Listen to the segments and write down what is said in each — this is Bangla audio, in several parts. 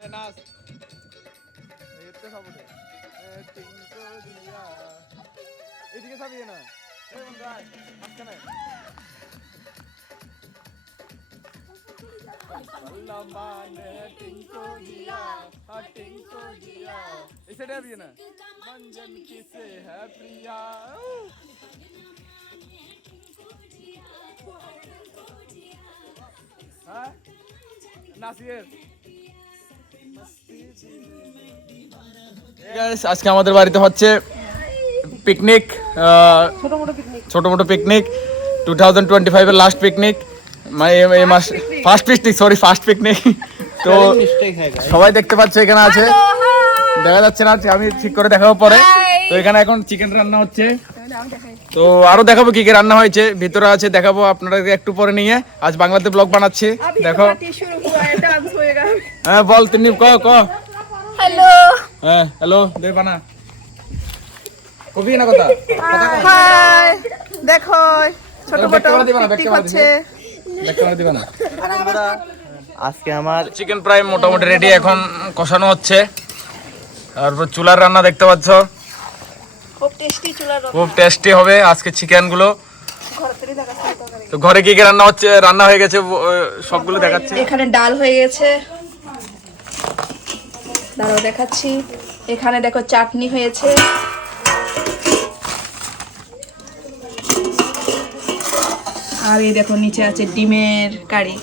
নাচ এতে সবতে টিঙ্কো দিয়া এদিকে যাবি না এই বন্ধু আয় মাঝখানে লম্বানে টিঙ্কো দিয়া এই সাইডে যাবি না मंजन किसे है प्रिया हाँ नासिर আজকে আমাদের বাড়িতে হচ্ছে পিকনিক ছোট মোটো পিকনিক 2025 এর লাস্ট পিকনিক এই মাস ফার্স্ট পিকনিক তো সবাই দেখতে পাচ্ছে এখানে আছে দেখা যাচ্ছে না আমি ঠিক করে দেখাবো পরে তো এখানে এখন চিকেন রান্না হচ্ছে তো আরো দেখাবো কি কি রান্না হয়েছে ভিতরে আছে দেখাবো আপনারা একটু পরে নিয়ে আজ বাংলাতে ব্লগ বানাচ্ছি দেখো হ্যাঁ বল তুমি ক हेलो হ্যাঁ হ্যালো দে বানা কবি না কথা हाय देखो ছোট ছোট পিকনিক হচ্ছে দিবা না আজকে আমার চিকেন প্রায় মোটামুটি রেডি এখন কষানো হচ্ছে তারপর চুলার রান্না দেখতে পাচ্ছ খুব টেস্টি চুলার খুব টেস্টি হবে আজকে চিকেন গুলো ঘর থেকে দেখাচ্ছি তো ঘরে কি কি রান্না হয়ে গেছে সবগুলো দেখাচ্ছে এখানে ডাল হয়ে গেছে দাঁড়াও দেখাচ্ছি এখানে দেখো চাটনি হয়েছে আর এই দেখো নিচে আছে ডিমের কারি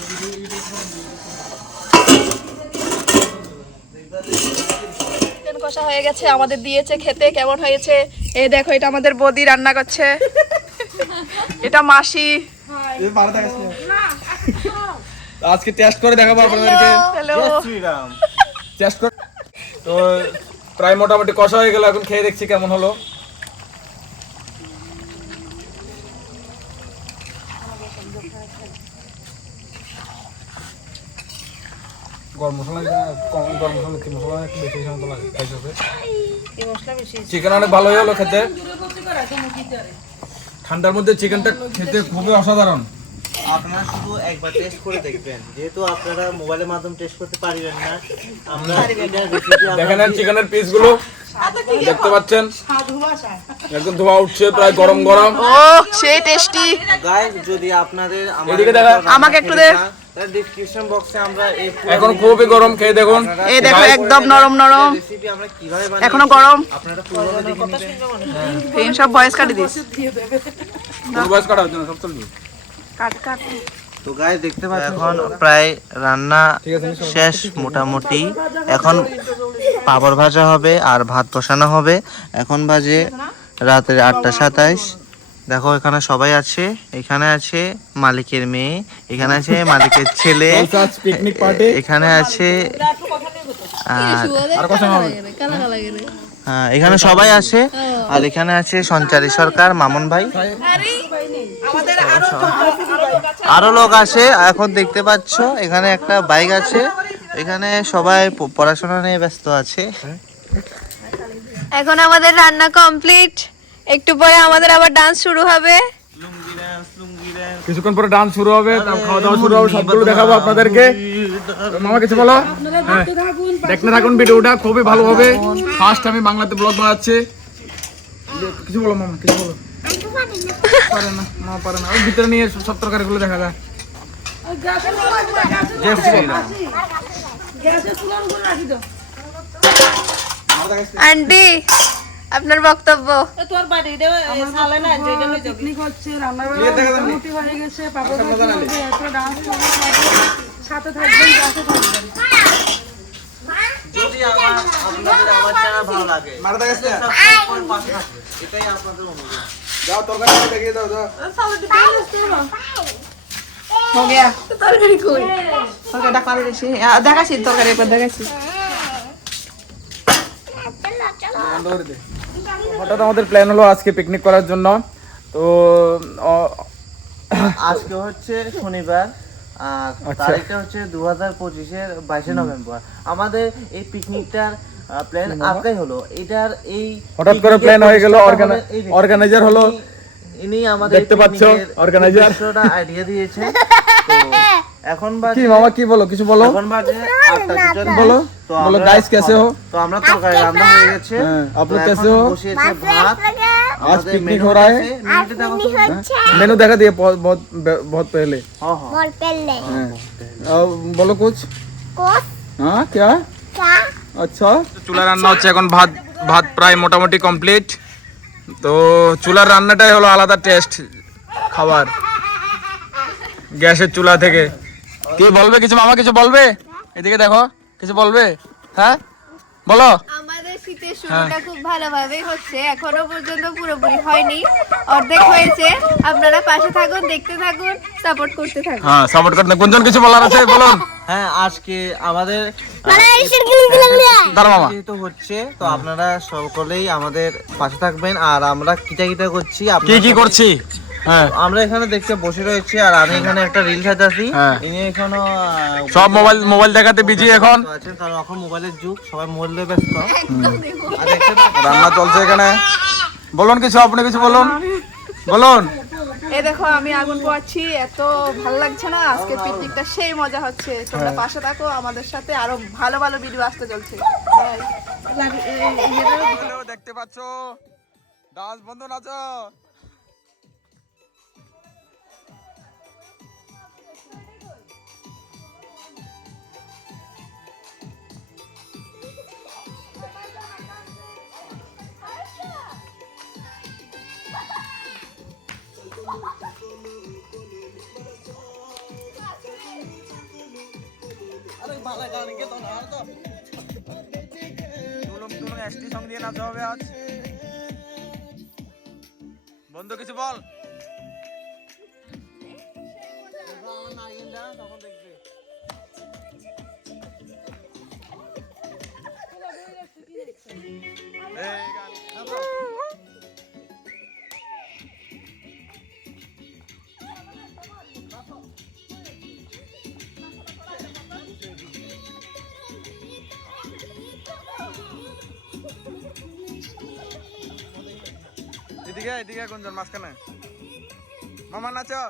চিকেন কষা হয়ে গেছে আমাদের দিয়েছে খেতে কেমন হয়েছে এই দেখো এটা আমাদের বৌদি রান্না করছে এটা মাসি আজকে টেস্ট করে দেখাবো আপনাদেরকে হ্যালো টেস্ট করে তো প্রায় মোটামুটি কষা হয়ে গেল এখন খেয়ে দেখছি কেমন হলো গরম মশলা গরম মশলা কি মশলা একটু বেশি সময় তো লাগে চিকেন অনেক ভালোই হলো খেতে ঠান্ডার মধ্যে চিকেনটা খেতে খুবই অসাধারণ আপনারা শুধু একবার টেস্ট করে দেখবেন যেহেতু আপনারা মোবাইলের মাধ্যমে টেস্ট করতে পারবেন না আমরা দেখেন চিকেনের পিসগুলো দেখতে পাচ্ছেন একদম ধোয়া উঠছে প্রায় গরম গরম ও সেই টেস্টি গাইস যদি আপনাদের এদিকে দেখা আমাকে একটু দে তার ডেসক্রিপশন বক্সে আমরা এই এখন খুবই গরম খেয়ে দেখুন এই দেখো একদম নরম নরম রেসিপি আমরা কিভাবে বানাই এখনো গরম আপনারা পুরোটা দেখে নেবেন ফেন সব ভয়েস কাটি দিস বয়স কাটা হচ্ছে না সব চলবে কাট কাট তো গাইস দেখতে পাচ্ছেন এখন প্রায় রান্না শেষ মোটামুটি এখন পাপড় ভাজা হবে আর ভাত বসানো হবে এখন বাজে রাতের 8:27 দেখো এখানে সবাই আছে এখানে আছে মালিকের মেয়ে এখানে আছে মালিকের ছেলে পিকনিক পার্টি এখানে আছে আর কথা হবে হ্যাঁ এখানে সবাই আছে আর এখানে আছে সঞ্চারী সরকার মামুন ভাই আরো লোক আছে এখন দেখতে পাচ্ছ এখানে একটা বাইক আছে এখানে সবাই পড়াশোনা নিয়ে ব্যস্ত আছে এখন আমাদের রান্না কমপ্লিট একটু পরে আমাদের আবার ডান্স শুরু হবে কিছুক্ষণ পরে ডান্স শুরু হবে তারপর খাওয়া দাওয়া শুরু হবে সবগুলো দেখাবো আপনাদেরকে মামা কিছু বলো দেখতে থাকুন ভিডিওটা খুবই ভালো হবে ফার্স্ট আমি বাংলাতে ব্লগ বানাচ্ছি কিছু বলো মামা কিছু বলো পারে না মামা পারে না ওই ভিতরে নিয়ে সব তরকারিগুলো দেখা যায় আন্টি আপনার বক্তব্য তোর বাড়ি রে সালে না যেটা পিকনিক হচ্ছে রান্না মোটামুটি হয়ে গেছে পাপড় ভাজা হবে এত ডান্স হবে সাথে থাকবেন সাথে থাকবেন যদি আপনাদের আমার চ্যানেল ভালো লাগে মারদা গেছে এটাই আপনাদের অনুরোধ যাও তরকারি দেখিয়ে দাও যাও हो गया তরকারি কই ওকে ডাকা দিছি দেখাছি তরকারি একবার দেখাছি হঠাৎ আমাদের প্ল্যান হলো আজকে পিকনিক করার জন্য তো আজকে হচ্ছে শনিবার আর তারিখটা হচ্ছে 2025 এর 22 নভেম্বর আমাদের এই পিকনিকটার প্ল্যান আজকেই হলো এটার এই হঠাৎ করে প্ল্যান হয়ে গেল অর্গানাইজার হলো ইনি আমাদের দেখতে পাচ্ছ অর্গানাইজার আইডিয়া দিয়েছে তো এখন কি বাজে মামা কি বলো, কিছু বলো, এখন বাজে 8টা বলো তো বলো। আমরা গাইস कैसे हो? তো আমরা তরকারি রান্না হয়ে গেছে। হ্যাঁ, आप তো लोग এখন कैसे हो? বসিয়েছে ভাত। आज আমাদের पिकनिक মেনু हो रहा है। আছে, মেনুতে দেখো তো। मेनू देखा दिए बहुत बहुत बहुत पहले। হ্যাঁ হ্যাঁ हाँ। अब बोलो कुछ। हाँ क्या? আচ্ছা, চুলা রান্না হচ্ছে এখন। ভাত ভাত প্রায় মোটামুটি কমপ্লিট। তো চুলার রান্নাটাই হলো আলাদা টেস্ট খাবার, গ্যাসের চুলা থেকে। কি বলবে কিছু মামা, কিছু বলবে? এদিকে দেখো, কিছু বলবে? হ্যাঁ বলো। আমাদের শীতের শুরুটা খুব ভালোভাবেই হচ্ছে, এখনো পর্যন্ত পুরোপুরি হয়নি, অর্ধেক হয়েছে। আপনারা পাশে থাকুন, দেখতে থাকুন, সাপোর্ট করতে থাকুন। হ্যাঁ সাপোর্ট করতে। কোনজন কিছু বলার আছে বলুন। হ্যাঁ আজকে আমাদের দাঁড়া মামা। যেহেতু হচ্ছে তো আপনারা সকলেই আমাদের পাশে থাকবেন। আর আমরা কিটা কিটা করছি, কি আপনারা কি সবাই- করছি? হ্যাঁ আমরা এখানে দেখতে বসে রয়েছি আর আমি এখানে একটা রিল সাজাচ্ছি। হ্যাঁ। ইনি এখনো সব মোবাইল দেখাতে বিজি এখন। ব্যস্ত আছেন, কারণ এখন মোবাইলের যুগ, সবাই মোবাইল নিয়ে ব্যস্ত। আর দেখতে পাচ্ছেন- রান্না চলছে এখানে। বলুন কিছু, আপনি কিছু বলুন, বলুন। এই দেখো আমি আগুন পোয়াচ্ছি, এত ভালো লাগছে না আজকে পিকনিকটা, সেই মজা হচ্ছে। তোমরা পাশে থাকো আমাদের সাথে, আরো ভালো ভালো ভিডিও আসতে চলছে। দেখতে পাচ্ছো ডান্স বন্ধু নাচো। তুলুম এসটি সং দিয়ে নাচা হবে আজ। বন্ধু কিছু বল। এদিকে এদিকে কোনজন মাঝখানে মামা নাচো।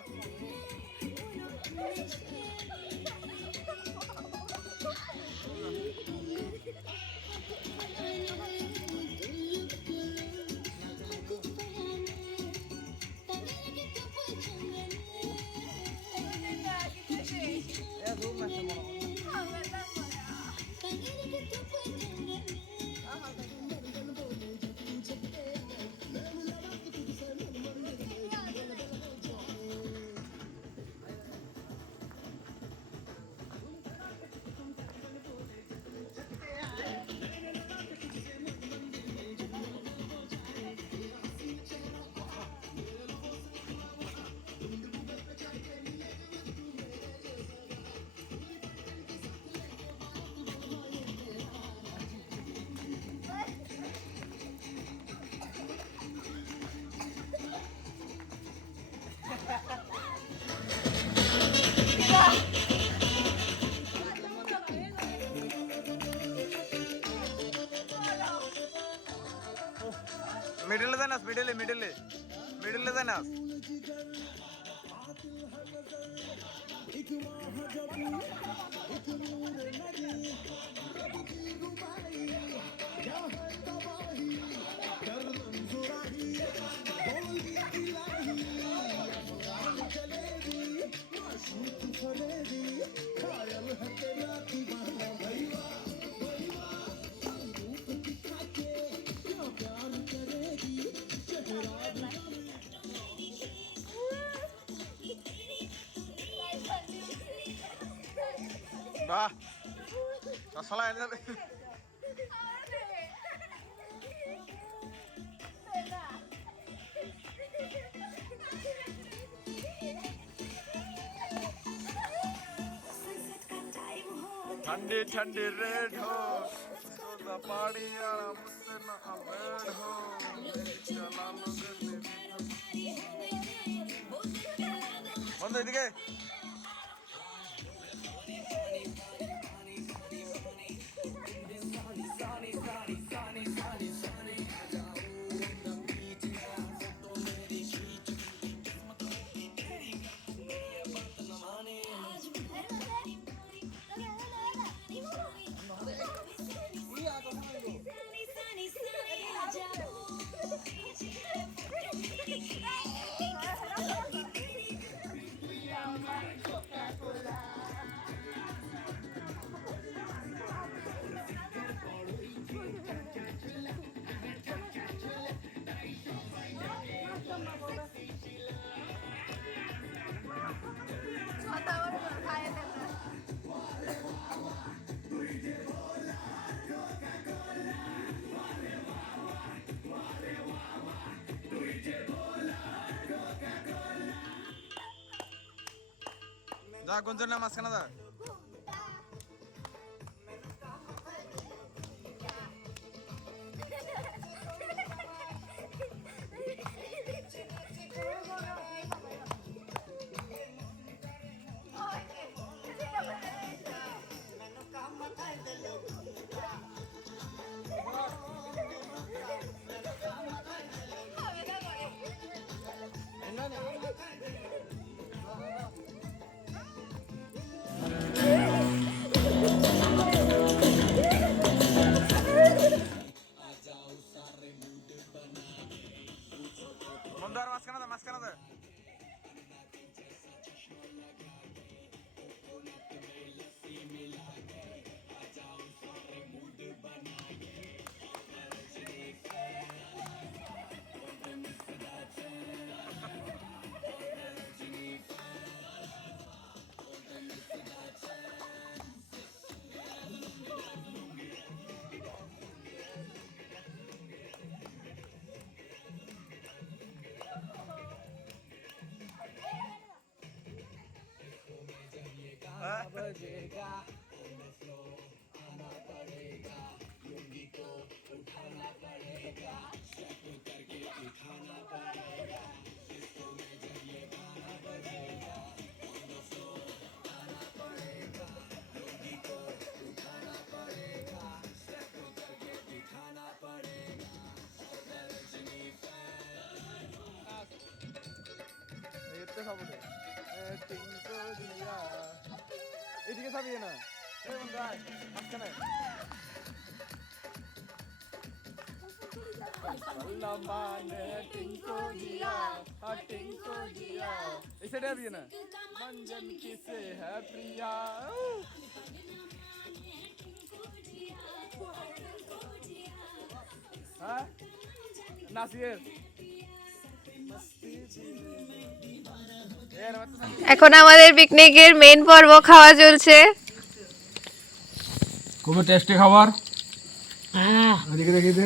মিডলে যাই নাস, মিডলে যাই নাস। বাহ চশমা এনে যাবে। ठंडी ठंडी रेड हो तो पानी आराम से ना अवेड हो चला लो बंद इधर দা গুঞ্জন না মাঝখানে দা বন্ধু আর মাঝখানে দা মাঝখানে দা এদিকে চাপিয়ে না বন্ধু আয় মাঝখানে এই সাইডে আবিয়ে না মঞ্জন কিসে হ্যাঁ প্রিয়া হ্যাঁ নাসির এখন আমাদের পিকনিকের মেইন পর্ব খাওয়া চলছে। খুব টেস্টি খাবার এদিকে দেখি দে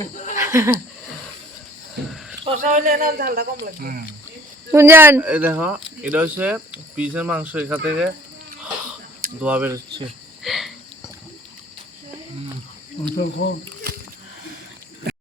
কষা হইলে না ঝালটা কম লাগে। গুঞ্জন এই দেখো এটা হচ্ছে পিসের মাংস, এখান থেকে ধোয়া বেরোচ্ছে।